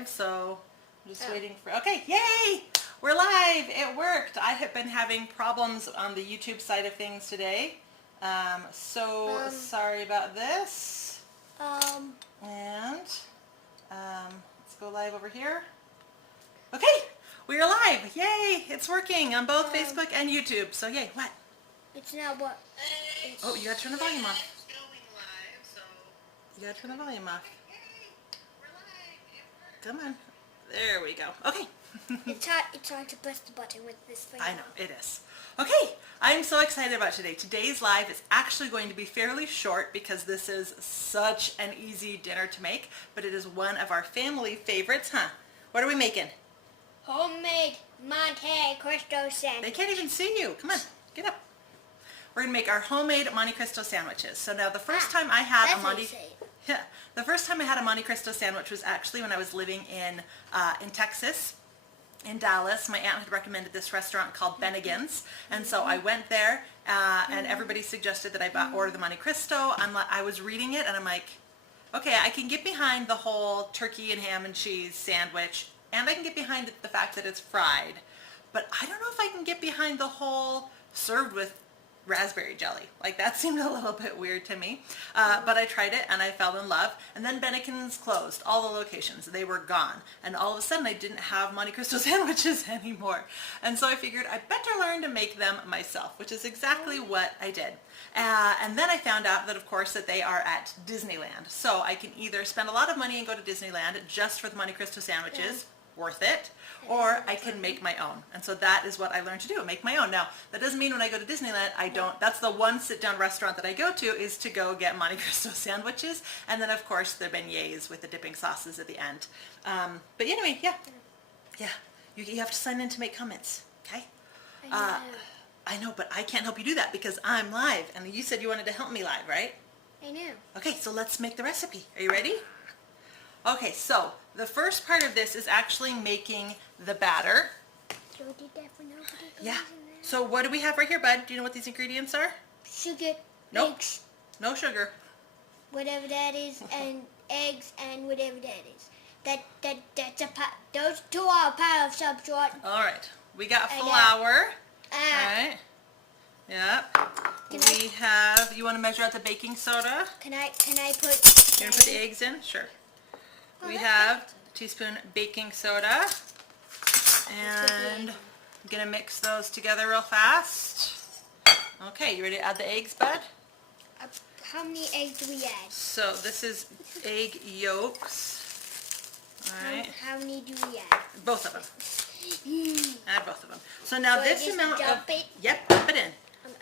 live, so I'm just waiting for, okay, yay! We're live! It worked! I have been having problems on the YouTube side of things today. Sorry about this. Let's go live over here. Okay, we are live! Yay! It's working on both Facebook and YouTube. So yay, what? It's not what. Oh, you gotta turn the volume off. You gotta turn the volume off. Come on. There we go. Okay. It's hard to press the button with this thing. I know, it is. Okay, I'm so excited about today. Today's live is actually going to be fairly short because this is such an easy dinner to make, but it is one of our family favorites, huh? What are we making? Homemade Monte Cristo sandwich. They can't even see you. Come on, get up. We're going to make our homemade Monte Cristo sandwiches. So now the first time I had a Monte... Yeah, the first time I had a Monte Cristo sandwich was actually when I was living in Texas, in Dallas. My aunt had recommended this restaurant called Bennigans, and so I went there, and everybody suggested that I order the Monte Cristo. I was reading it, and I'm like, okay, I can get behind the whole turkey and ham and cheese sandwich, and I can get behind the fact that it's fried, but I don't know if I can get behind the whole served with raspberry jelly. Like, that seemed a little bit weird to me, but I tried it and I fell in love. And then Bennigans closed all the locations. They were gone, and all of a sudden I didn't have Monte Cristo sandwiches anymore, and so I figured I'd better learn to make them myself, which is exactly what I did. And then I found out that, of course, that they are at Disneyland, so I can either spend a lot of money and go to Disneyland just for the Monte Cristo sandwiches, worth it, or I can make my own. And so that is what I learned to do, make my own. Now, that doesn't mean when I go to Disneyland, that's the one sit-down restaurant that I go to, is to go get Monte Cristo sandwiches, and then of course the beignets with the dipping sauces at the end. But anyway, yeah, you have to sign in to make comments, okay? I know, but I can't help you do that because I'm live, and you said you wanted to help me live, right? I know. Okay, so let's make the recipe. Are you ready? Okay, so the first part of this is actually making the batter. Yeah. So what do we have right here, bud? Do you know what these ingredients are? Sugar, nope. eggs. No sugar. Whatever that is, and eggs, and whatever that is. Those two are a pile of some sort. All right. We got flour. All right. Yep. You want to measure out the baking soda? Can I put... You want to put the eggs in? Sure. We have a teaspoon baking soda, and I'm going to mix those together real fast. Okay, you ready to add the eggs, bud? How many eggs do we add? So this is egg yolks. All right. How many do we add? Both of them. Add both of them. So now this amount of... It? Yep, dump it in.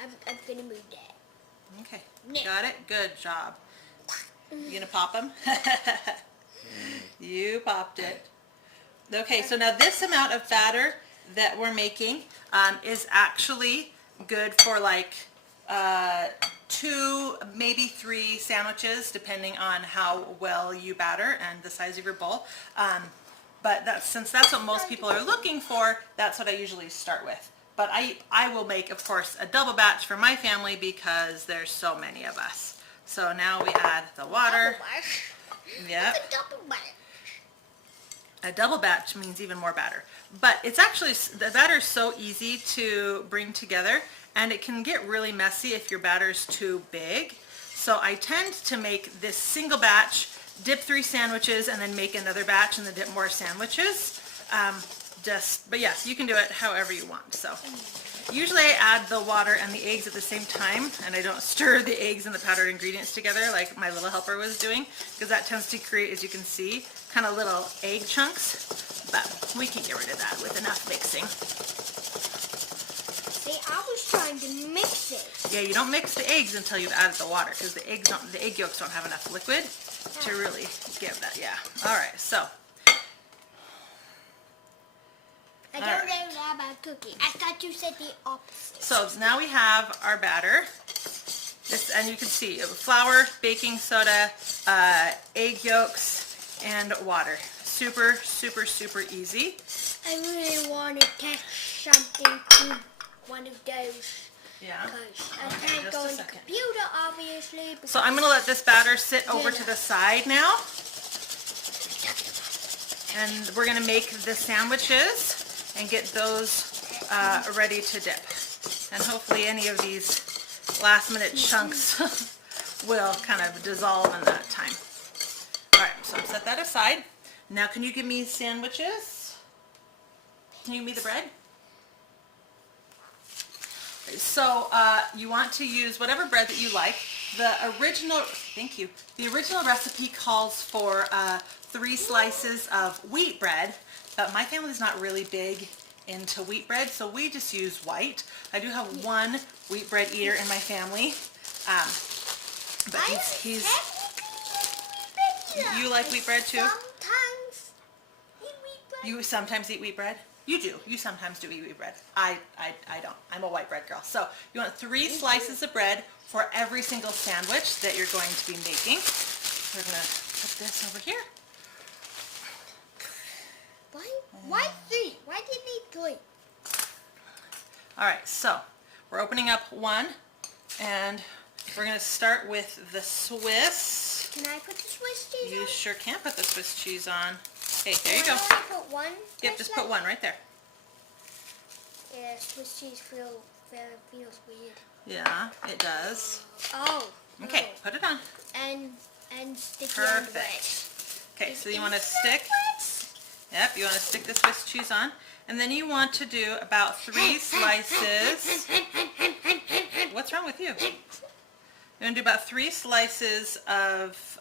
I'm going to move that. Okay. Got it? Good job. You going to pop them? You popped it. Okay, so now this amount of batter that we're making is actually good for like 2, maybe 3 sandwiches, depending on how well you batter and the size of your bowl. But since that's what most people are looking for, that's what I usually start with. But I will make, of course, a double batch for my family because there's so many of us. So now we add the water. Yep. A double batch means even more batter. But it's actually, the batter is so easy to bring together, and it can get really messy if your batter's too big. So I tend to make this single batch, dip 3 sandwiches, and then make another batch and then dip more sandwiches. But yes, you can do it however you want. So usually I add the water and the eggs at the same time, and I don't stir the eggs and the powdered ingredients together like my little helper was doing, because that tends to create, as you can see, kind of little egg chunks. But we can get rid of that with enough mixing. See, I was trying to mix it. Yeah, you don't mix the eggs until you've added the water, because the egg yolks don't have enough liquid to really give that. Yeah. All right. So. I don't know about cooking. I thought you said the opposite. So now we have our batter. And you can see flour, baking soda, egg yolks, and water. Super, super, super easy. I really want to test something to one of those. Yeah. Because I can't go in the computer, obviously. So I'm going to let this batter sit over to the side now. And we're gonna make the sandwiches and get those ready to dip. And hopefully any of these last minute chunks will kind of dissolve in that time. All right, so set that aside. Now can you give me sandwiches? Can you give me the bread? So you want to use whatever bread that you like. The original, thank you. The original recipe calls for 3 slices of wheat bread, but my family's not really big into wheat bread, so we just use white. I do have one wheat bread eater in my family, but he's you like wheat bread too? Sometimes eat wheat bread. You sometimes eat wheat bread? You do. You sometimes do eat wheat bread. I don't. I'm a white bread girl. So you want 3 slices of bread for every single sandwich that you're going to be making. We're going to put this over here. Why 3? Why did they 3? All right, so we're opening up one, and we're going to start with the Swiss. Can I put the Swiss cheese on? You sure can put the Swiss cheese on. Okay, there you go. Can I put one? Yep, just put one right there. Yeah, Swiss cheese feels weird. Yeah, it does. Oh. Okay, no. put it on. And stick it on the bread. Perfect. Okay, so you want to stick. Yep, you want to stick the Swiss cheese on, and then you want to do about 3 slices. What's wrong with you? You're going to do about 3 slices of,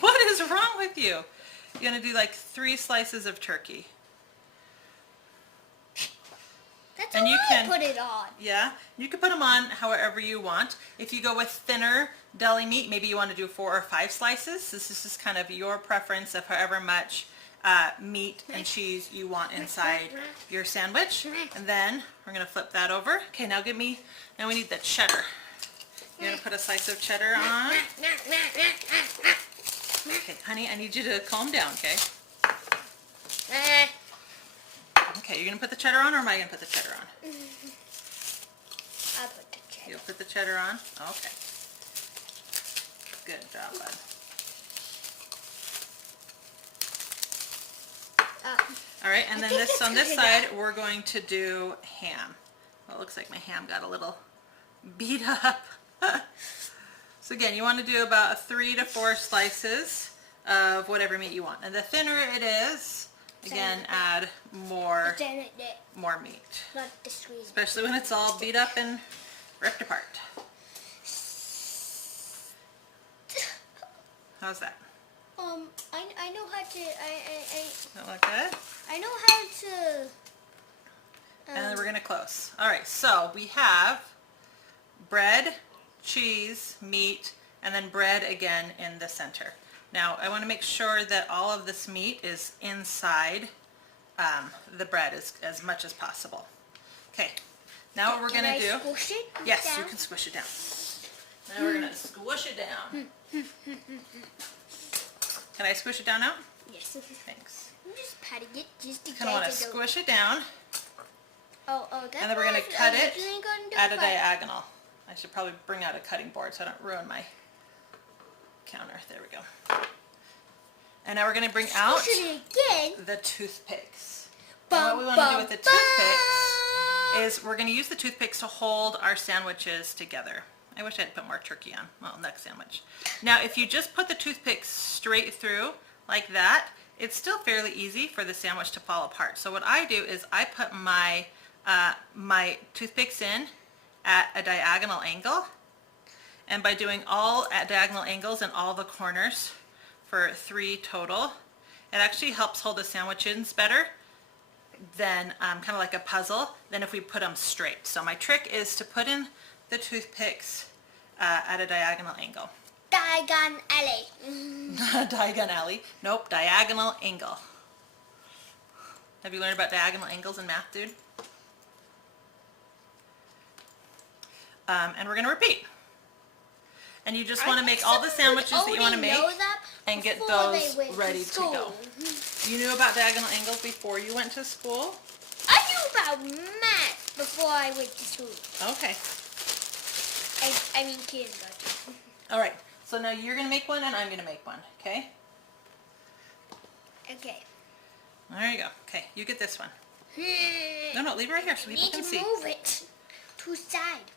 what is wrong with you? You're going to do like 3 slices of turkey. That's And how you I can put it on. Yeah, you can put them on however you want. If you go with thinner deli meat, maybe you want to do 4 or 5 slices. This is just kind of your preference of however much meat and cheese you want inside your sandwich. And then we're going to flip that over. Okay, now we need the cheddar. You're going to put a slice of cheddar on. Okay, honey, I need you to calm down, okay? Okay, you're going to put the cheddar on, or am I going to put the cheddar on? I'll put the cheddar. You'll put the cheddar on? Okay. Good job, bud. All right, and then this on this side, we're going to do ham. Well, it looks like my ham got a little beat up. So again, you want to do about 3 to 4 slices of whatever meat you want. And the thinner it is, again, add more meat. Not the sweet. Especially when it's all beat up and ripped apart. How's that? I know how to. That look good? I know how to. And then we're gonna close. All right, so we have bread, cheese, meat, and then bread again in the center. Now I want to make sure that all of this meat is inside the bread as much as possible. Okay, now what we're gonna do? Squish it Yes, down? you can squish it down. Now we're gonna squish it down. Can I squish it down now? Yes. Thanks. I'm just patting it just to Kind of want to squish it down, Oh, that's and then we're gonna what cut I it originally gonna do, at a but- diagonal. I should probably bring out a cutting board so I don't ruin my counter. There we go. And now we're gonna bring out Squish it again. the toothpicks. And what we want to do with the toothpicks is we're going to use the toothpicks to hold our sandwiches together. I wish I had put more turkey on. Well, next sandwich. Now, if you just put the toothpicks straight through like that, it's still fairly easy for the sandwich to fall apart. So what I do is I put my my toothpicks in at a diagonal angle, and by doing all at diagonal angles in all the corners for 3 total, it actually helps hold the sandwiches better than kind of like a puzzle than if we put them straight. So my trick is to put in the toothpicks at a diagonal angle. Diagon alley. Diagonal alley. Nope, diagonal angle. Have you learned about diagonal angles in math, dude? And we're going to repeat. And you just want to make all the sandwiches that you want to make and get those ready to go. You knew about diagonal angles before you went to school? I knew about math before I went to school. Okay. I mean kindergarten. All right. So now you're going to make one and I'm going to make one, okay? Okay. There you go. Okay, you get this one. No, leave it right here so people can see. I need to move it to the side.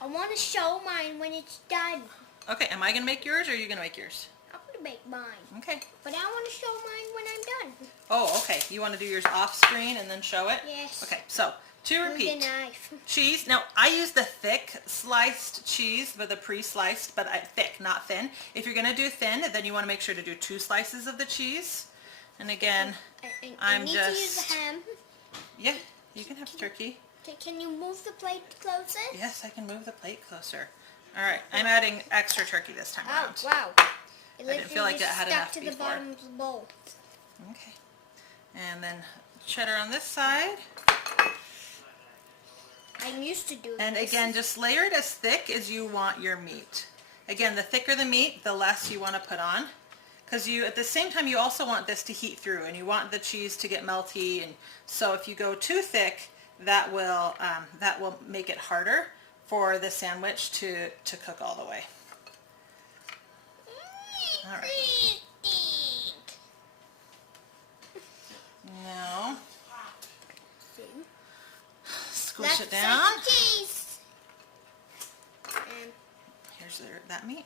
I want to show mine when it's done. Okay, am I going to make yours or are you going to make yours? I'm going to make mine. Okay. But I want to show mine when I'm done. Oh, okay. You want to do yours off screen and then show it? Yes. Okay, so to repeat. With a knife. Cheese. Now, I use the thick sliced cheese, but the pre-sliced, but thick, not thin. If you're going to do thin, then you want to make sure to do 2 slices of the cheese. And again, I need to use the ham. Yeah, you can have turkey. Can you move the plate closer? Yes, I can move the plate closer. All right, I'm adding extra turkey this time around. Oh, wow. I didn't feel like it had enough stuck to before. the bottom of the bowl. Okay. And then cheddar on this side. I'm used to doing And this. again, just layer it as thick as you want your meat. Again, the thicker the meat, the less you want to put on. Because you, at the same time, you also want this to heat through, and you want the cheese to get melty. And so if you go too thick, that will make it harder for the sandwich to cook all the way. All right. Now, squish it down. Cheese. And Here's that meat.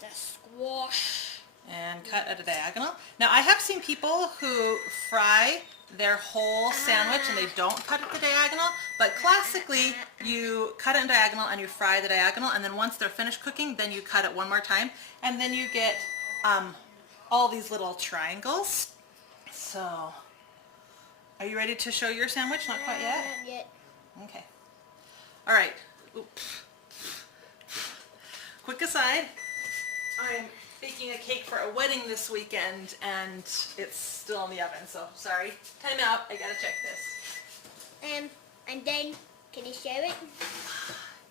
the squash. And cut at a diagonal. Now I have seen people who fry their whole sandwich and they don't cut it the diagonal, but classically you cut it in diagonal and you fry the diagonal, and then once they're finished cooking, then you cut it one more time, and then you get all these little triangles. So, are you ready to show your sandwich? Not quite yet? Not yet. Okay. All right. Oops. Quick aside, I'm baking a cake for a wedding this weekend and it's still in the oven, so sorry. Time out, I gotta check this. And then, can you show it?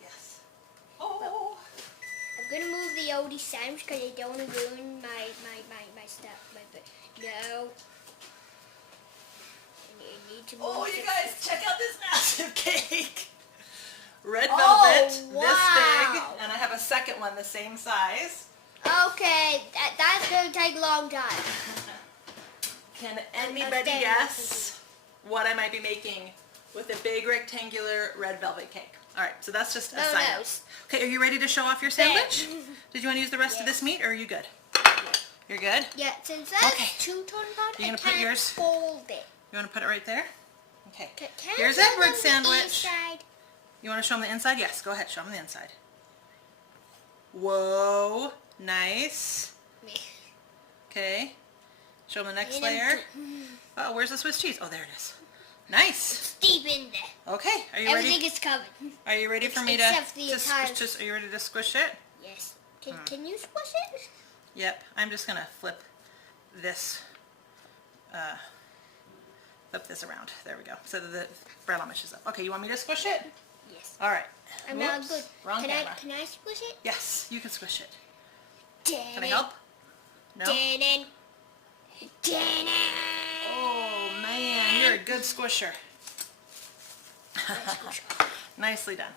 Yes. Oh. I'm gonna move the oldie sandwich because I don't want to ruin my stuff. No. I need to move Oh, you it. guys, check out this massive cake. Red velvet, Oh, this big, wow. and I have a second one the same size. Okay, that's gonna take a long time. Can anybody guess what I might be making with a big rectangular red velvet cake? All right, so that's just a side note. Okay, are you ready to show off your sandwich? Did you want to use the rest of this meat, or are you good? You're good? Yeah, since that's Okay. too torn apart, You're I gonna put can't yours- fold it. You want to put it right there? Okay. Can Here's I show Edward's them the sandwich. inside? You want to show them the inside? Yes, go ahead, show them the inside. Whoa, nice. Okay. Show them the next layer. Oh, where's the Swiss cheese? Oh, there it is. Nice. It's deep in there. Okay, are you Everything ready? is covered. Are you ready for me to Except the entire- are you ready to squish it? Yes. Can you squish it? Yep, I'm just gonna flip this around. There we go. So that the bread all meshes up. Okay, you want me to squish it? Yes. All right. I'm not Whoops, good. Wrong camera. Can I squish it? Yes, you can squish it. Can Can I help? No? Oh man, you're a good squisher. Nicely done.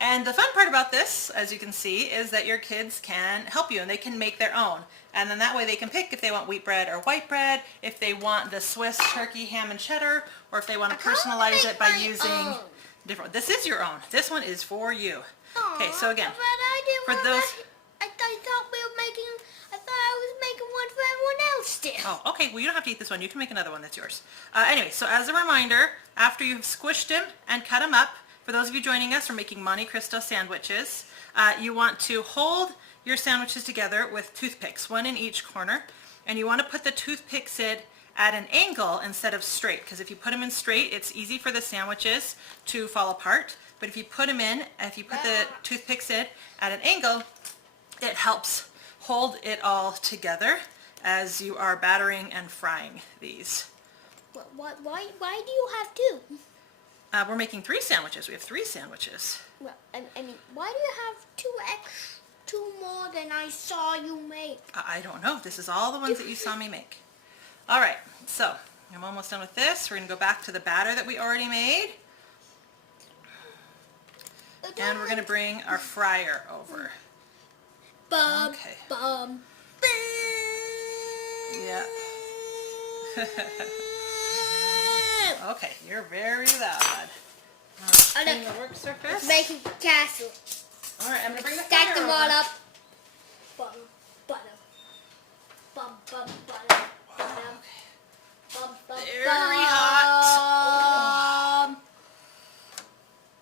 And the fun part about this, as you can see, is that your kids can help you and they can make their own. And then that way they can pick if they want wheat bread or white bread, if they want the Swiss turkey ham and cheddar, or if they want to personalize it by using different. This is your own. This one is for you. Okay, so again, But I didn't for want those. I thought we were making. I thought I was making one for everyone else still. Oh, okay. Well, you don't have to eat this one. You can make another one that's yours. Anyway, so as a reminder, after you've squished them and cut them up, for those of you joining us, we're making Monte Cristo sandwiches. You want to hold your sandwiches together with toothpicks, one in each corner, and you want to put the toothpicks in at an angle instead of straight, because if you put them in straight, it's easy for the sandwiches to fall apart. But if you put the toothpicks in at an angle, it helps hold it all together as you are battering and frying these. Why do you have two? We're making 3 sandwiches. We have 3 sandwiches. Well, I mean, why do you have two more than I saw you make? I don't know. This is all the ones that you saw me make. All right, so I'm almost done with this. We're going to go back to the batter that we already made. And we're going to bring our fryer over. Bum, Okay. bum, Yeah. Okay, you're very loud. Clean the work surface. Making a castle. All right, I'm gonna bring the Stack fire them all over. up. Bum, bottom. Bum, bum, bottom. Bottom. Bum, bum, Very bum. hot.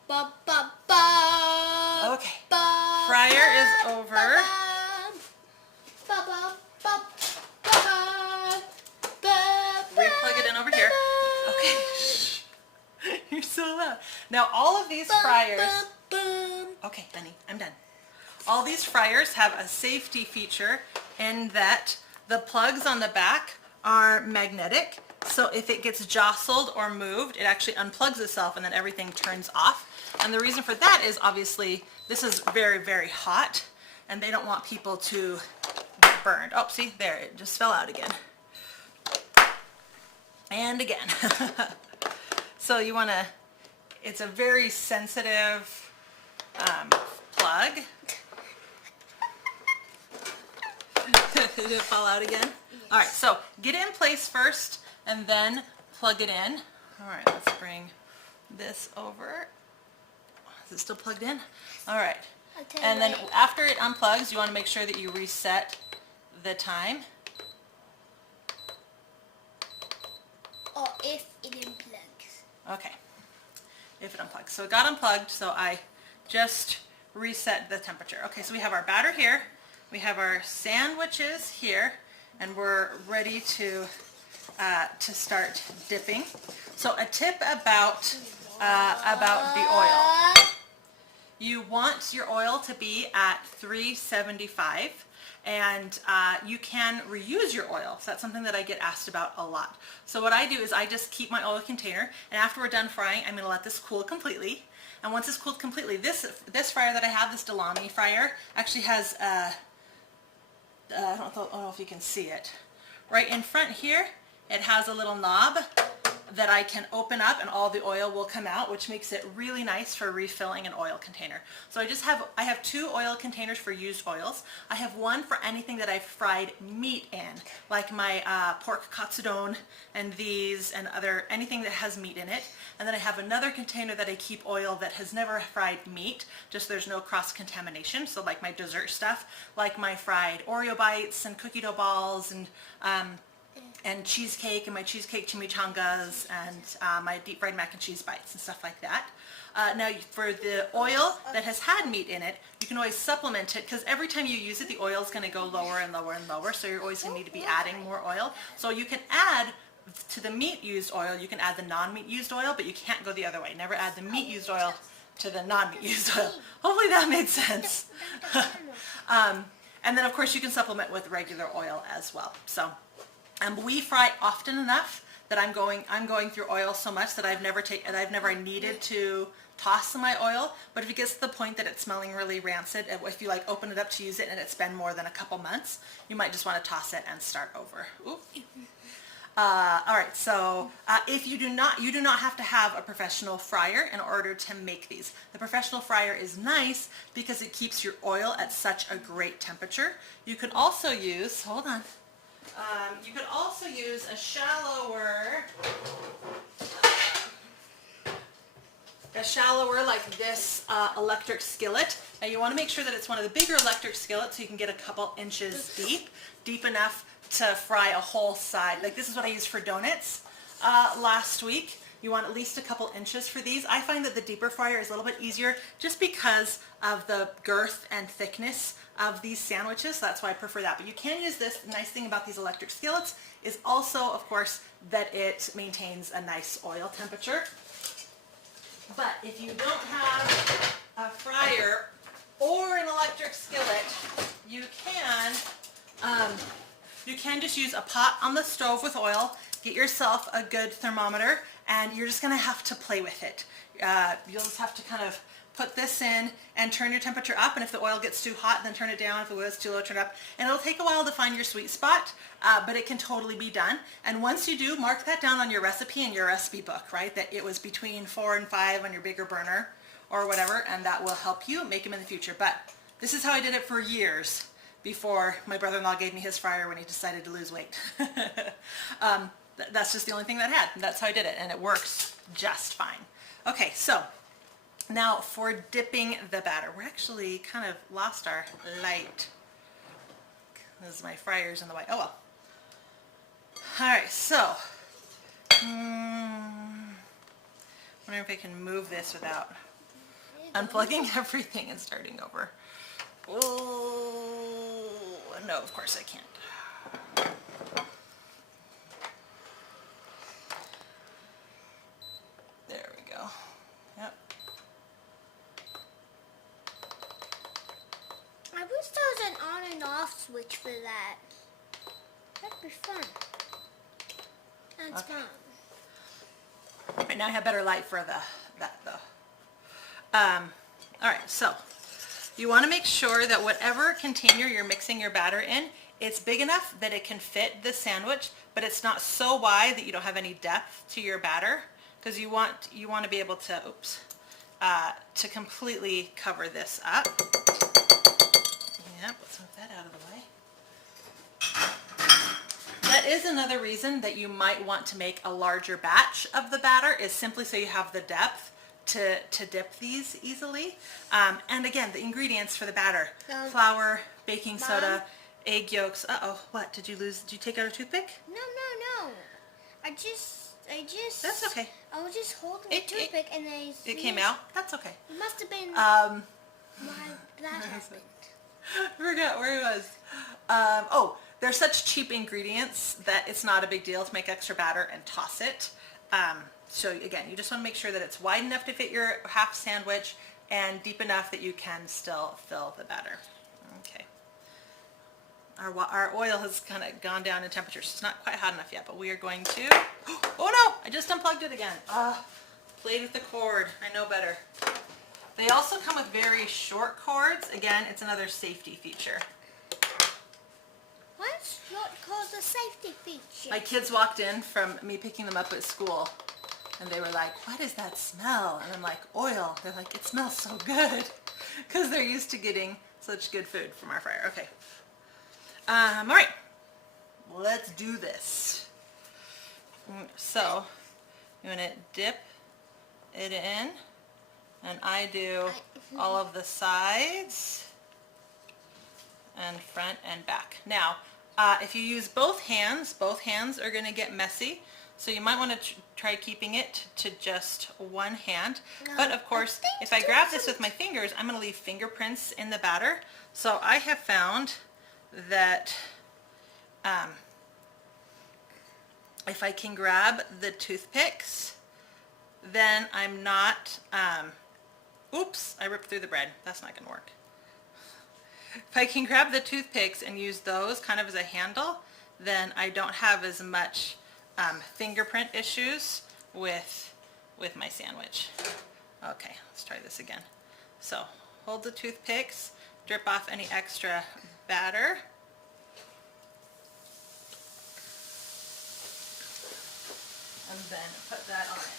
Bum, bum, bum. Okay, Bum, fryer is bum, over. bum, bum, bum, bum, bum, We're gonna plug it in over here. bum, Okay. You're so loud. Now all of these bum, fryers. bum, bum. Okay, Benny, I'm done. All these fryers have a safety feature in that the plugs on the back are magnetic. So if it gets jostled or moved, it actually unplugs itself and then everything turns off. And the reason for that is obviously this is very, very hot and they don't want people to get burned. Oh, see, there, it just fell out again. And again. So you want to, it's a very sensitive plug. Did it fall out again? Yes. All right, so get it in place first and then plug it in. All right, let's bring this over. Is it still plugged in? All right. And then after it unplugs, you want to make sure that you reset the time. Or if it unplugs. Okay, if it unplugs. So it got unplugged, so I just reset the temperature. Okay, so we have our batter here, we have our sandwiches here, and we're ready to start dipping. So a tip about the oil. You want your oil to be at 375. And you can reuse your oil. So that's something that I get asked about a lot. So what I do is I just keep my oil container, and after we're done frying, I'm going to let this cool completely. And once it's cooled completely, this fryer that I have, this Delamy fryer, actually has I don't know if you can see it. Right in front here, it has a little knob that I can open up and all the oil will come out, which makes it really nice for refilling an oil container. So I have 2 oil containers for used oils. I have one for anything that I've fried meat in, like my pork katsudon and these and anything that has meat in it. And then I have another container that I keep oil that has never fried meat, just there's no cross-contamination. So like my dessert stuff, like my fried Oreo bites and cookie dough balls and cheesecake and my cheesecake chimichangas and my deep fried mac and cheese bites and stuff like that. Now for the oil that has had meat in it, you can always supplement it because every time you use it, the oil is going to go lower and lower and lower, so you're always going to need to be adding more oil. So you can add to the meat used oil, you can add the non-meat used oil, but you can't go the other way. Never add the meat used oil to the non-meat used oil. Hopefully that made sense. And then of course you can supplement with regular oil as well. So we fry often enough that I'm going through oil so much that I've never needed to toss my oil. But if it gets to the point that it's smelling really rancid, if you like open it up to use it and it's been more than a couple months, you might just want to toss it and start over. Ooh. All right, so if you do not have to have a professional fryer in order to make these. The professional fryer is nice because it keeps your oil at such a great temperature. You could also use, hold on, you could also use a shallower like this electric skillet. Now you want to make sure that it's one of the bigger electric skillets so you can get a couple inches deep enough to fry a whole side. Like this is what I used for donuts last week. You want at least a couple inches for these. I find that the deeper fryer is a little bit easier just because of the girth and thickness of these sandwiches. So that's why I prefer that. But you can use this. The nice thing about these electric skillets is also, of course, that it maintains a nice oil temperature. But if you don't have a fryer or an electric skillet, you can just use a pot on the stove with oil, get yourself a good thermometer, and you're just going to have to play with it. You'll just have to kind of put this in and turn your temperature up, and if the oil gets too hot, then turn it down. If the oil is too low, turn it up. And it'll take a while to find your sweet spot, but it can totally be done. And once you do, mark that down on your recipe in your recipe book, right? That it was between 4 and 5 on your bigger burner or whatever, and that will help you make them in the future. But this is how I did it for years before my brother-in-law gave me his fryer when he decided to lose weight. that's just the only thing that I had. That's how I did it, and it works just fine. Okay, so now for dipping the batter. We're actually kind of lost our light. This is my fryer's in the way. Oh well. All right, so wonder if I can move this without unplugging everything and starting over. Oh no, of course I can't. There we go. Yep. I wish there was an on and off switch for that. That'd be fun. That's fun. Right now I have better light for that though. All right, so you want to make sure that whatever container you're mixing your batter in, it's big enough that it can fit the sandwich, but it's not so wide that you don't have any depth to your batter, because you want to be able to, to completely cover this up. Yep, let's move that out of the way. That is another reason that you might want to make a larger batch of the batter, is simply so you have the depth to dip these easily. And again, the ingredients for the batter: flour, baking soda, egg yolks. Uh-oh, what? Did you take out a toothpick? No. I just. That's okay. I was just holding the toothpick and then it came out? That's okay. It must have been why that happened. I forgot where it was. Oh, they're such cheap ingredients that it's not a big deal to make extra batter and toss it. So again, you just want to make sure that it's wide enough to fit your half sandwich and deep enough that you can still fill the batter. Okay. Our oil has kind of gone down in temperature, so it's not quite hot enough yet, but we are going to... Oh no! I just unplugged it again. Played with the cord. I know better. They also come with very short cords. Again, it's another safety feature. What's what called a safety feature? My kids walked in from me picking them up at school, and they were like, "What is that smell?" And I'm like, "Oil." They're like, "It smells so good," because they're used to getting such good food from our fryer. Okay. All right. Let's do this. So, you want to dip it in, and I do all of the sides and front and back. Now, if you use both hands are going to get messy, so you might want to try keeping it to just one hand. But of course, if I grab this with my fingers, I'm going to leave fingerprints in the batter. So I have found that if I can grab the toothpicks, then I'm not, oops, I ripped through the bread. That's not going to work. If I can grab the toothpicks and use those kind of as a handle, then I don't have as much fingerprint issues with my sandwich. Okay, let's try this again. So hold the toothpicks, drip off any extra batter. And then put that on it.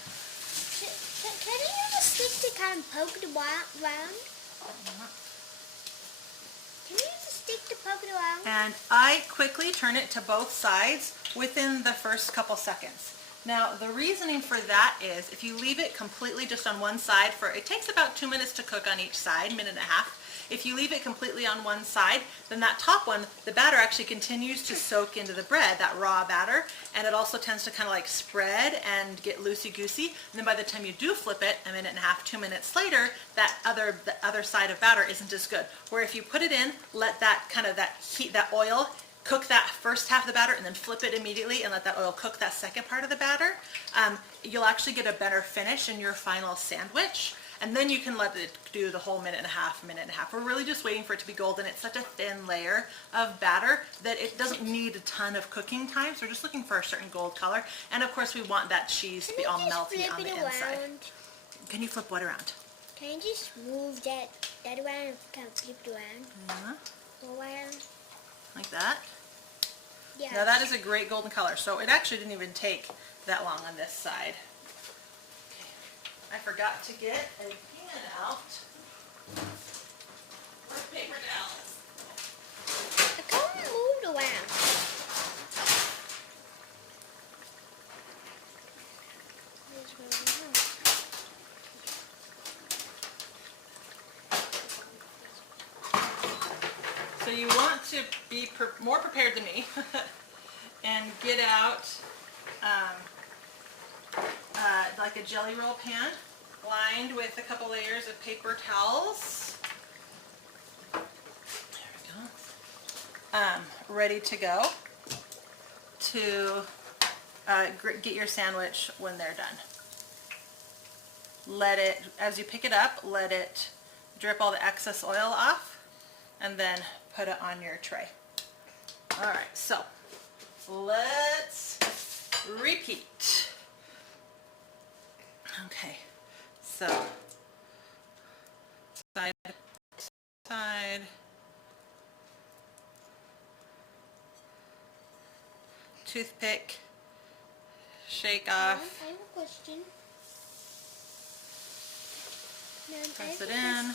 Can you use a stick to kind of poke it around? Can you use a stick to poke it around? And I quickly turn it to both sides within the first couple seconds. Now, the reasoning for that is if you leave it completely just on one side it takes about 2 minutes to cook on each side, minute and a half. If you leave it completely on one side, then that top one, the batter actually continues to soak into the bread, that raw batter, and it also tends to kind of like spread and get loosey-goosey. And then by the time you do flip it, a minute and a half, 2 minutes later, the other side of batter isn't as good. Where if you put it in, let that kind of that heat, that oil, cook that first half of the batter and then flip it immediately and let that oil cook that second part of the batter, you'll actually get a better finish in your final sandwich. And then you can let it do the whole minute and a half. We're really just waiting for it to be golden. It's such a thin layer of batter that it doesn't need a ton of cooking time. So we're just looking for a certain gold color. And of course we want that cheese to be all melty on the inside. Can you flip what around? Can you just move that around and kind of flip it around? Go around. Like that? Yeah. Now that is a great golden color. So it actually didn't even take that long on this side. I forgot to get a pan out for paper towels. I can't move around. to be more prepared than me and get out like a jelly roll pan lined with a couple layers of paper towels. There we go. Ready to go to get your sandwich when they're done. Let it, as you pick it up, let it drip all the excess oil off and then put it on your tray. All right, so let's repeat. Okay, so side to side, toothpick, shake off. I have a question. Press it in,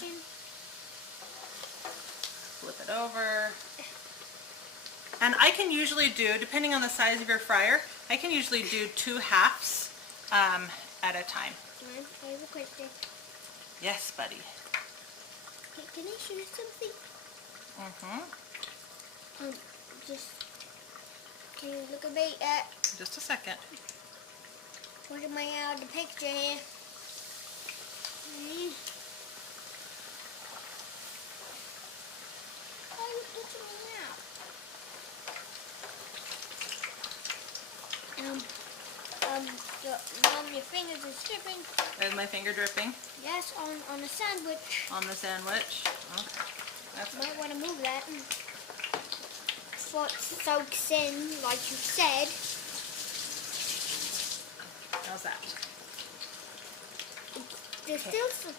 flip it over. And I can usually do, depending on the size of your fryer, I can usually do 2 halves at a time. I have a question. Yes, buddy. Can I show you something? Just, can you look at me? Just a second. What am I out of the picture here? Oh, you're touching me now. Mom, your fingers are stripping. There's my finger dripping Yes, on the sandwich. on the sandwich. Okay. That's Might want to move that. Before it soaks in, like you said. How's that? There's Okay. still some.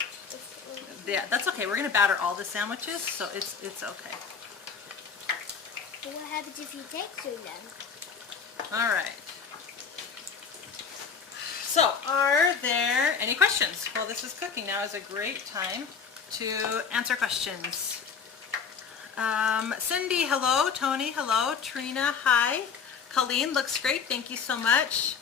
Yeah, that's okay. We're gonna batter all the sandwiches, so it's okay. But what happens if you take too long? All right. So, are there any questions? Well, this is cooking. Now is a great time to answer questions. Cindy, hello. Tony, hello. Trina, hi. Colleen, looks great. Thank you so much.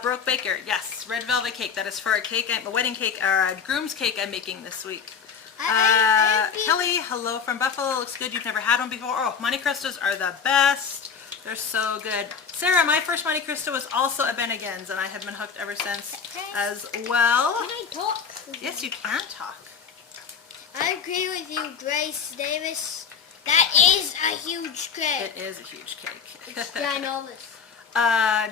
Brooke Baker, yes. Red velvet cake. That is for a cake, a wedding cake, or a groom's cake I'm making this week. Kelly, hello from Buffalo. Looks good. You've never had one before. Oh, Monte Cristos are the best. They're so good. Sarah, my first Monte Cristo was also a Bennigans, and I have been hooked ever since as well. Can I talk? Yes, you can talk. I agree with you, Grace Davis. That is a huge cake. It is a huge cake. It's ginormous.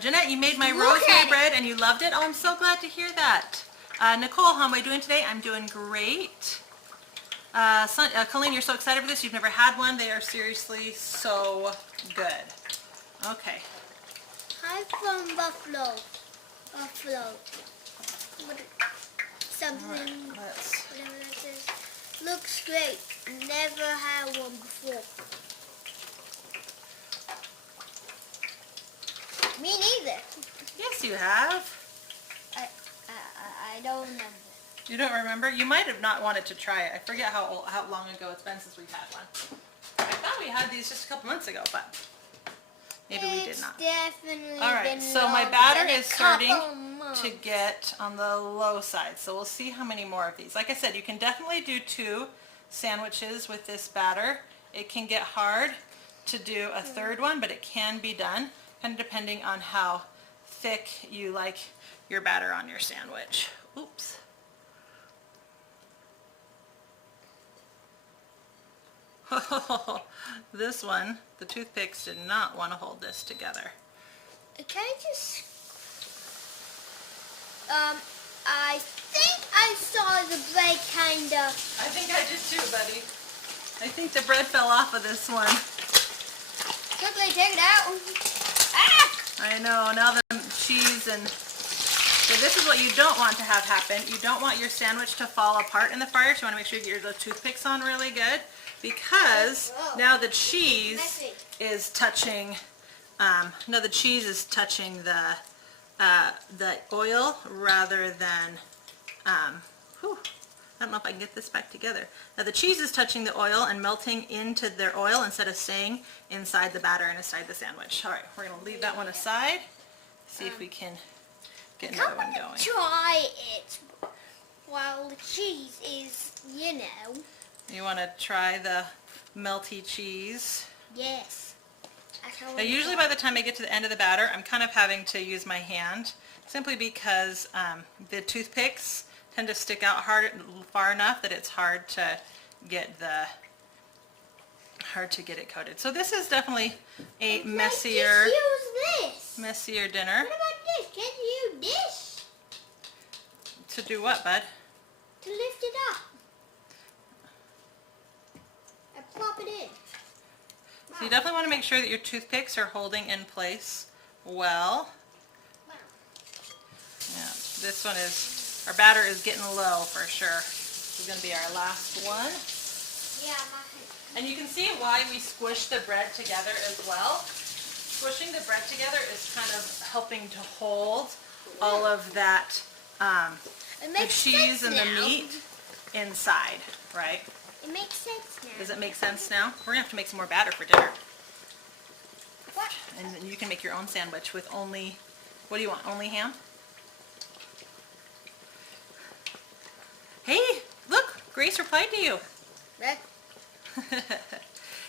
Jeanette, you made my Look rosemary at it. bread and you loved it. Oh, I'm so glad to hear that. Nicole, how am I doing today? I'm doing great. Colleen, you're so excited for this. You've never had one. They are seriously so good. Okay. I'm from Buffalo. Something, Alright, let's... whatever that is. Looks great. Never had one before. Me neither. Yes, you have. I don't remember. You don't remember? You might have not wanted to try it. I forget how long ago it's been since we've had one. I thought we had these just a couple months ago, but maybe we did not. It's definitely All right, been so my longer batter than a is starting couple months. to get on the low side. So we'll see how many more of these. Like I said, you can definitely do 2 sandwiches with this batter. It can get hard to do a third one, but it can be done, kind of depending on how thick you like your batter on your sandwich. Oops. This one, the toothpicks did not want to hold this together. Can I just... I think I saw the bread kinda... I think I did too, buddy. I think the bread fell off of this one. Quickly take it out. Ah! I know, now the cheese and... So this is what you don't want to have happen. You don't want your sandwich to fall apart in the fryer, so you want to make sure you get your toothpicks on really good, because now the cheese is touching, the oil rather than, I don't know if I can get this back together. Now the cheese is touching the oil and melting into their oil instead of staying inside the batter and inside the sandwich. All right, we're going to leave that one aside, see if we can get another one going. Try it while the cheese is, You want to try the melty cheese Yes. Now usually by the time I get to the end of the batter, I'm kind of having to use my hand, simply because the toothpicks tend to stick out far enough that it's hard to get it coated. So this is definitely a messier dinner. What about this? Can you use this? To do what, bud? To lift it up. And plop it in. So you definitely want to make sure that your toothpicks are holding in place well. Yeah, this one is, our batter is getting low for sure. This is going to be our last one. Yeah, and you can see why we squish the bread together as well. Squishing the bread together is kind of helping to hold all of that, the cheese and the meat inside, right? It makes sense now. Does it make sense now? We're going to have to make some more batter for dinner. What? And then you can make your own sandwich with only, what do you want, only ham? Hey, look, Grace replied to you. Red.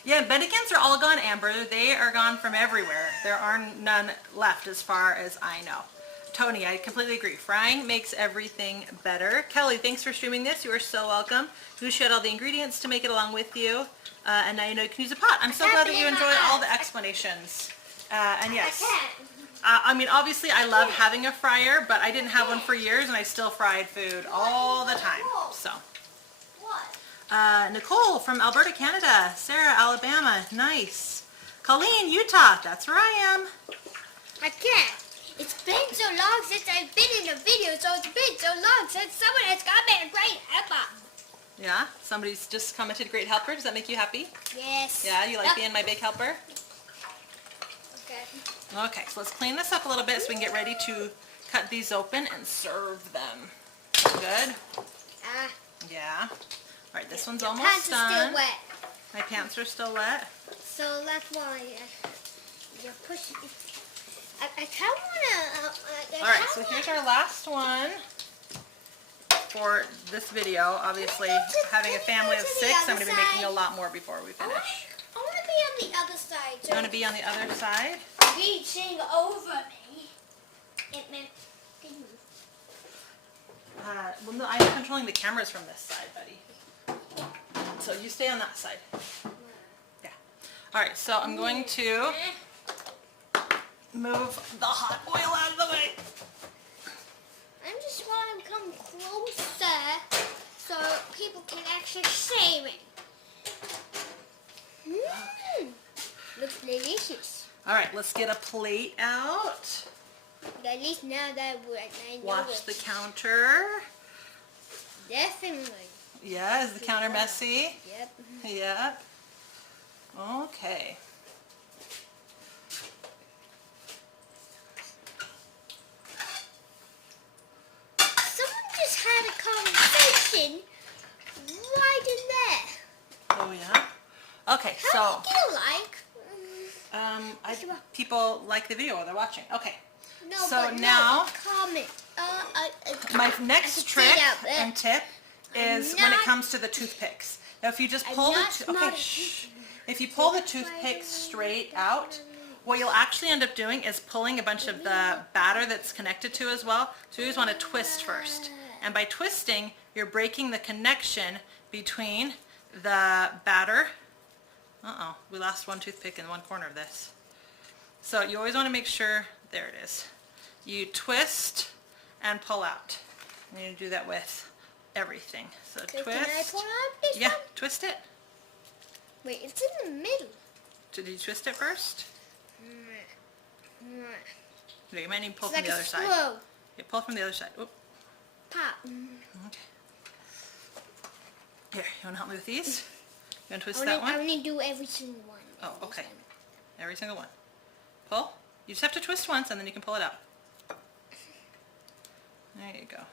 Yeah, bennigans are all gone, Amber. They are gone from everywhere. There are none left as far as I know. Tony, I completely agree. Frying makes everything better. Kelly, thanks for streaming this. You are so welcome. You shared all the ingredients to make it along with you. And now you know you can use a pot. I'm so glad that you enjoyed all the explanations. And yes, I mean, obviously I love having a fryer, but I didn't have one for years and I still fried food all the time. So. Nicole from Alberta, Canada. Sarah, Alabama. Nice. Colleen, Utah. That's where I am. I can't. It's been so long since I've been in a video, so it's been so long since someone has got me a great helper. Yeah? Somebody's just commented great helper. Does that make you happy? Yes. Yeah? You like being my big helper? Okay. Okay, so let's clean this up a little bit so we can get ready to cut these open and serve them. Good? Yeah. All right, this one's almost pants done. are still wet. My pants are still wet. So that's why you're pushing. I kind of want to... All right, so here's our last one for this video. Obviously, having a family of 6, I'm going to be making a lot more before we finish. I want to be on the other side. You want to be on the other side? Reaching over me. It meant... Well, no, I'm controlling the cameras from this side, buddy. So you stay on that side. Yeah. All right, so I'm going to move the hot oil out of the way. I just want to come closer so people can actually see me. Looks delicious. All right, let's get a plate out. At least now that I know Wash the counter. Definitely. Yeah, is the counter messy? Yep. Yep. Okay. Someone just had a conversation right in there. Oh yeah? Okay, so How do you like? people like the video while they're watching. Okay. No, So but now, no, comment. my I next can trick see that, but and tip is I'm when it not- comes to the toothpicks. Now if you just I'm pull not the, smart okay, at shh. If you pull the toothpick straight out, what you'll actually end up doing is pulling a bunch of the batter that's connected to as well. So you always want to twist first. And by twisting, you're breaking the connection between the batter. Uh-oh, we lost one toothpick in one corner of this. So you always want to make sure, there it is. You twist and pull out. And you do that with everything. So Can I twist. pull out this Yeah, one? twist it. Wait, it's in the middle. Did you twist it first? No, you might need to pull It's from like the a other side. screw. Yeah, pull from the other side. Oop. Pop. Okay. Here, you want to help me with these? You want to twist I that one? only do every single one. Oh, okay. Every single one. Pull. You just have to twist once and then you can pull it out. There you go.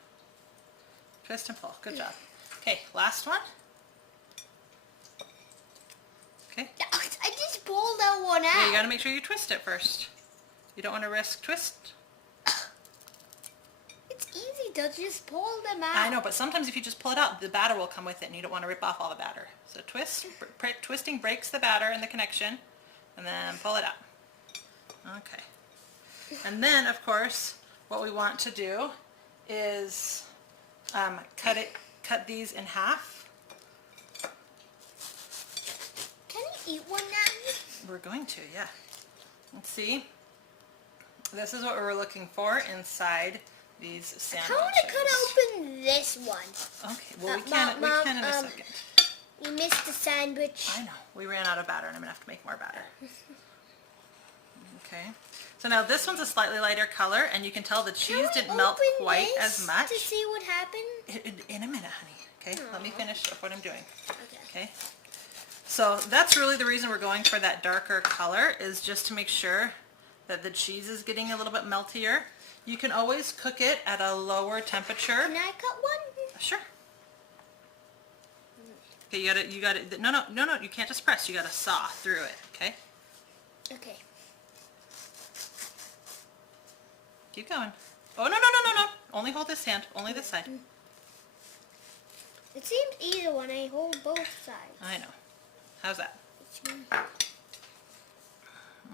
Twist and pull. Good job. Okay, last one. Okay. I just pulled that one out. Yeah, you got to make sure you twist it first. You don't want to risk twist. It's easy to just pull them out. I know, but sometimes if you just pull it out, the batter will come with it and you don't want to rip off all the batter. So twist, twisting breaks the batter and the connection. and then pull it out. Okay. And then, of course, what we want to do is cut these in half. Can you eat one now? We're going to, yeah. Let's see. This is what we were looking for inside these sandwiches. I want to cut open this one. Okay, well we Mom, can in a second. You missed the sandwich. I know. We ran out of batter and I'm going to have to make more batter. Okay. So now this one's a slightly lighter color and you can tell the cheese didn't melt quite as much. To see what happened? In a minute, honey. Okay, let me finish what I'm doing. Okay. Okay. So that's really the reason we're going for that darker color, is just to make sure that the cheese is getting a little bit meltier. You can always cook it at a lower temperature. Can I cut one? Sure. Okay, you gotta, no, you can't just press, you gotta saw through it, okay? Okay. Keep going. Oh, no. Only hold this hand, only this side. It seems easier when I hold both sides. I know. How's that?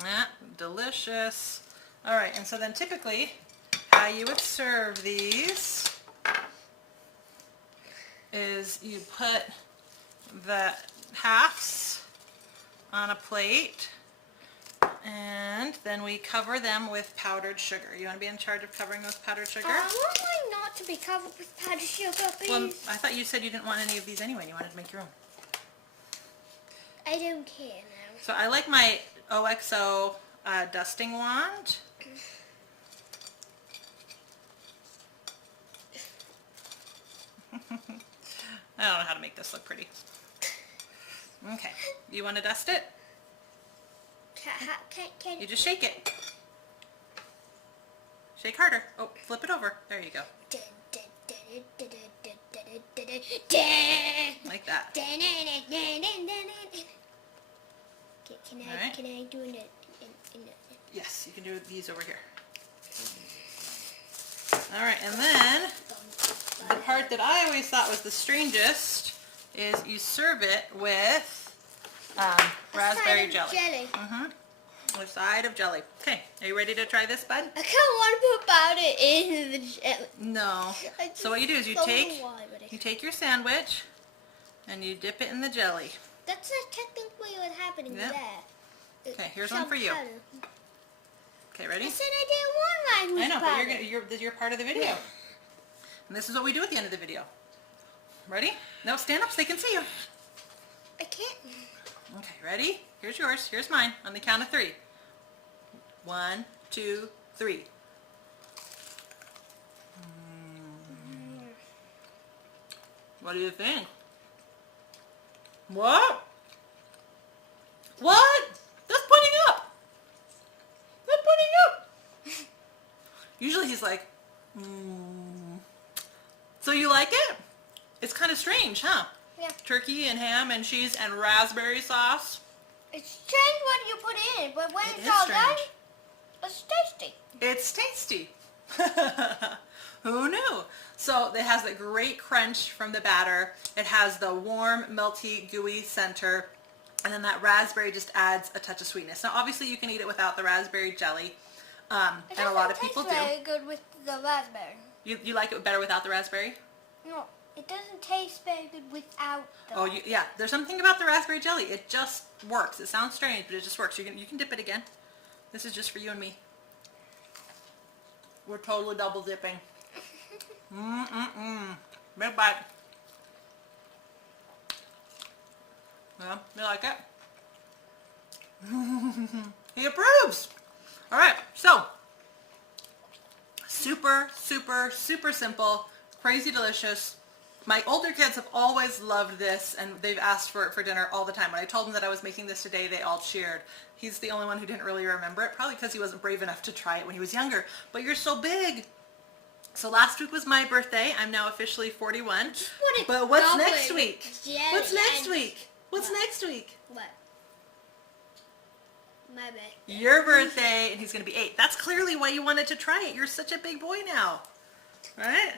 Yeah, delicious. All right, and so then typically how you would serve these is you put the halves on a plate and then we cover them with powdered sugar. You want to be in charge of covering with powdered sugar? I want mine not to be covered with powdered sugar, please. Well, I thought you said you didn't want any of these anyway. You wanted to make your own. I don't care now. So I like my OXO dusting wand. I don't know how to make this look pretty. Okay, you want to dust it? Can You just shake it. Shake harder. Oh, flip it over. There you go. Like that. Can I do it in Yes, you can do these over here. All right, and then the part that I always thought was the strangest is you serve it with raspberry jelly. A side of jelly. Okay, are you ready to try this, bud? I kind of want to put powder in the jelly. No. So what you do is you take your sandwich and you dip it in the jelly. That's not technically what's happening there. Okay, here's one for you. Okay, ready? I said I didn't want mine with I know, powder. but you're part of the video. And this is what we do at the end of the video. Ready? No, stand up so they can see you. I can't. Okay, ready? Here's yours. Here's mine. On the count of 3. 1, 2, 3. What do you think? What? What? That's pudding up. That's pudding up. Usually he's like, So you like it? It's kind of strange, huh? Yeah. Turkey and ham and cheese and raspberry sauce. It's strange what you put in, but when it's all done, it's tasty. It's tasty. Who knew? So it has a great crunch from the batter. It has the warm, melty, gooey center. And then that raspberry just adds a touch of sweetness. Now obviously you can eat it without the raspberry jelly. And a lot of people do. It doesn't taste very good with the raspberry. You like it better without the raspberry? No, it doesn't taste very good without the Oh, yeah. There's something about the raspberry jelly. It just works. It sounds strange, but it just works. You can dip it again. This is just for you and me. We're totally double dipping. Big bite. Yeah, you like it? He approves. All right, so super, super, super simple, crazy delicious. My older kids have always loved this, and they've asked for it for dinner all the time. When I told them that I was making this today, they all cheered. He's the only one who didn't really remember it, probably because he wasn't brave enough to try it when he was younger. But you're so big. So last week was my birthday. I'm now officially 41. But what's next week? What's next week? What's next week? What? My birthday. Your birthday, and he's going to be 8. That's clearly why you wanted to try it. You're such a big boy now. Right?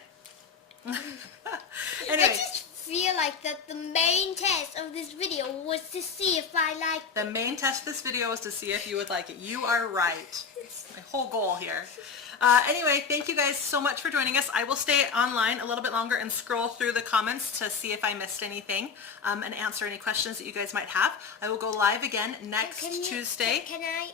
Anyway. It's just feel like that the main test of this video was to see if I liked it. The main test of this video was to see if you would like it. You are right. That's my whole goal here. Anyway, thank you guys so much for joining us. I will stay online a little bit longer and scroll through the comments to see if I missed anything and answer any questions that you guys might have. I will go live again next Tuesday. Can I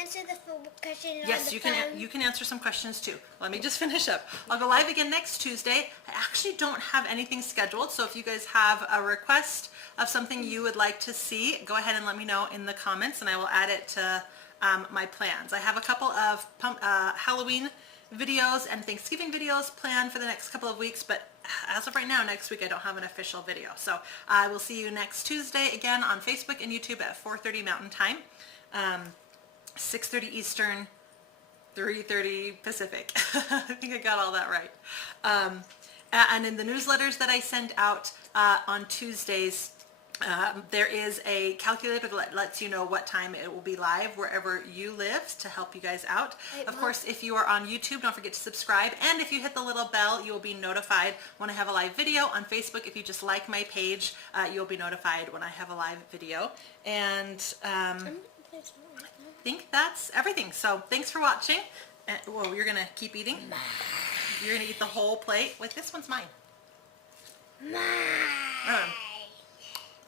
answer the question on Yes, the you phone? you can answer some questions too. Let me just finish up. I'll go live again next Tuesday. I actually don't have anything scheduled, so if you guys have a request of something you would like to see, go ahead and let me know in the comments and I will add it to my plans. I have a couple of Halloween videos and Thanksgiving videos planned for the next couple of weeks, but as of right now, next week I don't have an official video. So I will see you next Tuesday again on Facebook and YouTube at 4:30 Mountain Time, 6:30 Eastern, 3:30 Pacific. I think I got all that right. And in the newsletters that I send out on Tuesdays, there is a calculator that lets you know what time it will be live wherever you live to help you guys out. Of course, if you are on YouTube, don't forget to subscribe. And if you hit the little bell, you will be notified when I have a live video. On Facebook, if you just like my page, you'll be notified when I have a live video. And I think that's everything. So thanks for watching. Whoa, you're going to keep eating? You're going to eat the whole plate? Wait, this one's mine.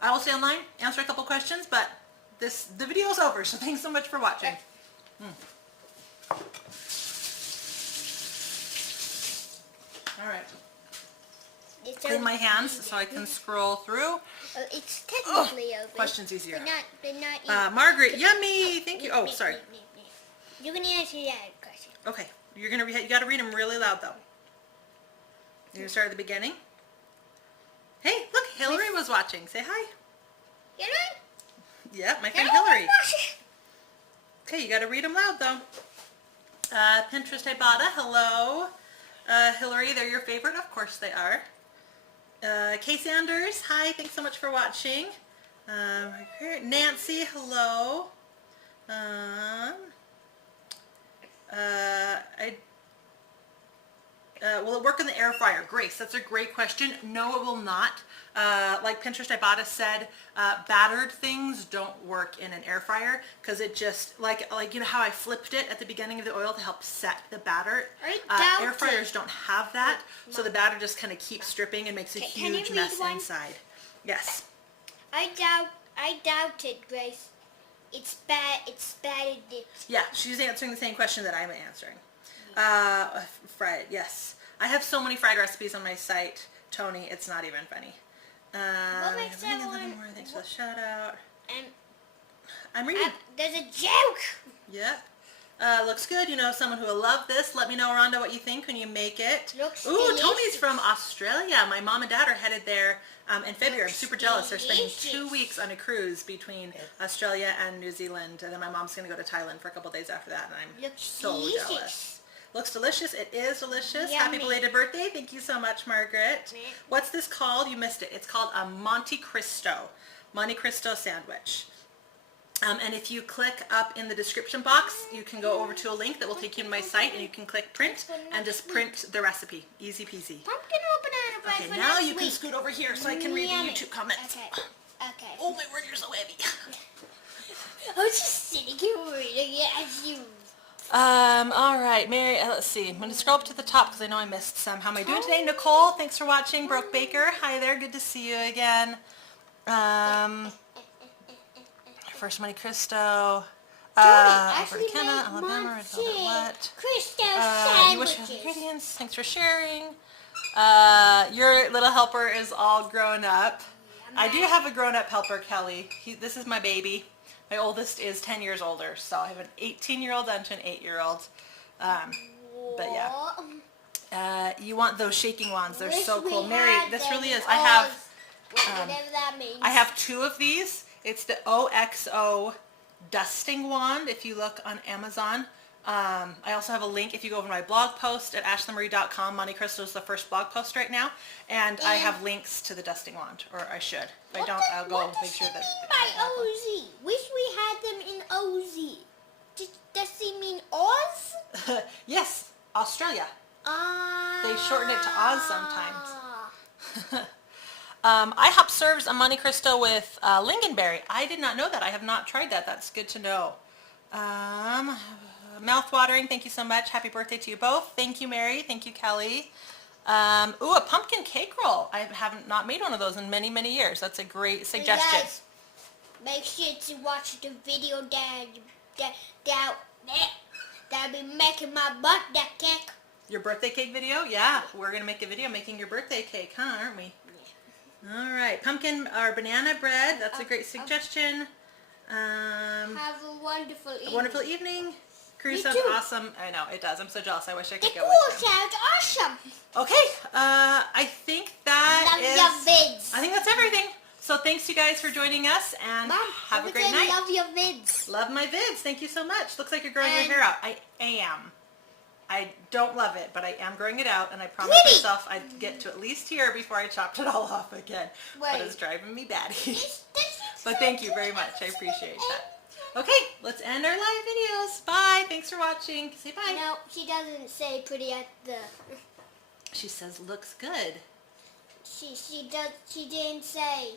I will stay online, answer a couple questions, but the video is over, so thanks so much for watching. All right. Clean my hands so I can scroll through. It's technically over. Questions easier. But not Margaret, yummy. Thank you. Oh, sorry. You're gonna answer that question. Okay. You got to read them really loud though. You're gonna start at the beginning. Hey, look, Hillary was watching. Say hi. Hillary? Yeah, my friend Hillary. Okay, you got to read them loud though. Pinterest Ibotta, hello. Hillary, they're your favorite? Of course they are. Kay Sanders, hi, thanks so much for watching. Nancy, hello. Will it work in the air fryer? Grace, that's a great question. No, it will not. Like Pinterest Ibotta said, battered things don't work in an air fryer because it just, like you know how I flipped it at the beginning of the oil to help set the batter? Air fryers don't have that, so the batter just kind of keeps dripping and makes a huge mess inside. Yes. I doubt it, Grace. It's bad. It's bad. Yeah, she's answering the same question that I'm answering. Fried, yes. I have so many fried recipes on my site, Tony, it's not even funny. What makes that one? Thanks for the shout out. And I'm reading. There's a joke. Yeah. Looks good. You know someone who will love this. Let me know, Rhonda, what you think when you make it. Looks Ooh, delicious. Tony's from Australia. My mom and dad are headed there in February. I'm super jealous. They're spending 2 weeks on a cruise between Australia and New Zealand, and then my mom's going to go to Thailand for a couple days after that, and I'm so jealous. Looks delicious. It is delicious. Yummy. Happy belated birthday. Thank you so much, Margaret. What's this called? You missed it. It's called a Monte Cristo sandwich. And if you click up in the description box, you can go over to a link that will take you to my site, and you can click print and just print the recipe. Easy peasy. Pumpkin or banana bread Okay, for now next you can week. scoot over here so I can read the Yummy. YouTube comments. Okay. Oh my word, you're so heavy. I was just sitting here reading it as you. All right, Mary, let's see. I'm going to scroll up to the top because I know I missed some. How am I doing today? Nicole, thanks for watching. Brooke Baker, hi there. Good to see you again. First Monte Cristo. Ashlee Kenna, made Alabama, Monte Cristo you wish sandwiches. ingredients. Thanks for sharing. Your little helper is all grown up. I do have a grown-up helper, Kelly. This is my baby. My oldest is 10 years older, so I have an 18-year-old and an 8-year-old. But yeah. You want those shaking wands. They're so cool. Mary, this really is. I have 2 of these. It's the OXO dusting wand if you look on Amazon. I also have a link if you go over to my blog post at ashleemarie.com. Monte Cristo is the first blog post right now, and I have links to the dusting wand, or I should. If I don't, I'll go make sure that. By OZ? Wish we had them in OZ. Does he mean Oz? Yes, Australia. They shorten it to Oz sometimes. IHOP serves a Monte Cristo with lingonberry. I did not know that. I have not tried that. That's good to know. Mouth-watering. Thank you so much. Happy birthday to you both. Thank you, Mary. Thank you, Kelly. Ooh, a pumpkin cake roll. I haven't not made one of those in many, many years. That's a great suggestion. Hey guys, make sure to watch the video that'll be making my birthday cake. Your birthday cake video? Yeah, we're going to make a video making your birthday cake, huh, aren't we? Yeah. All right, pumpkin or banana bread. That's a great suggestion. Have a wonderful evening. A wonderful evening. Cruise sounds awesome. I know, it does. I'm so jealous. I wish I could go cruise with them. sounds awesome. Okay, I think that Love your vids. I think that's everything. So thanks you guys for joining us, and Mom, have a great night. Love your vids. Love my vids. Thank you so much. Looks like you're growing your hair out. I am. I don't love it, but I am growing it out, and I promised myself I'd get to at least here before I chopped it all off again. But it's driving me batty. But thank you very much. I appreciate that. Okay, let's end our live videos. Bye. Thanks for watching. Say bye. No, she doesn't say pretty at the... She says looks good. She didn't say...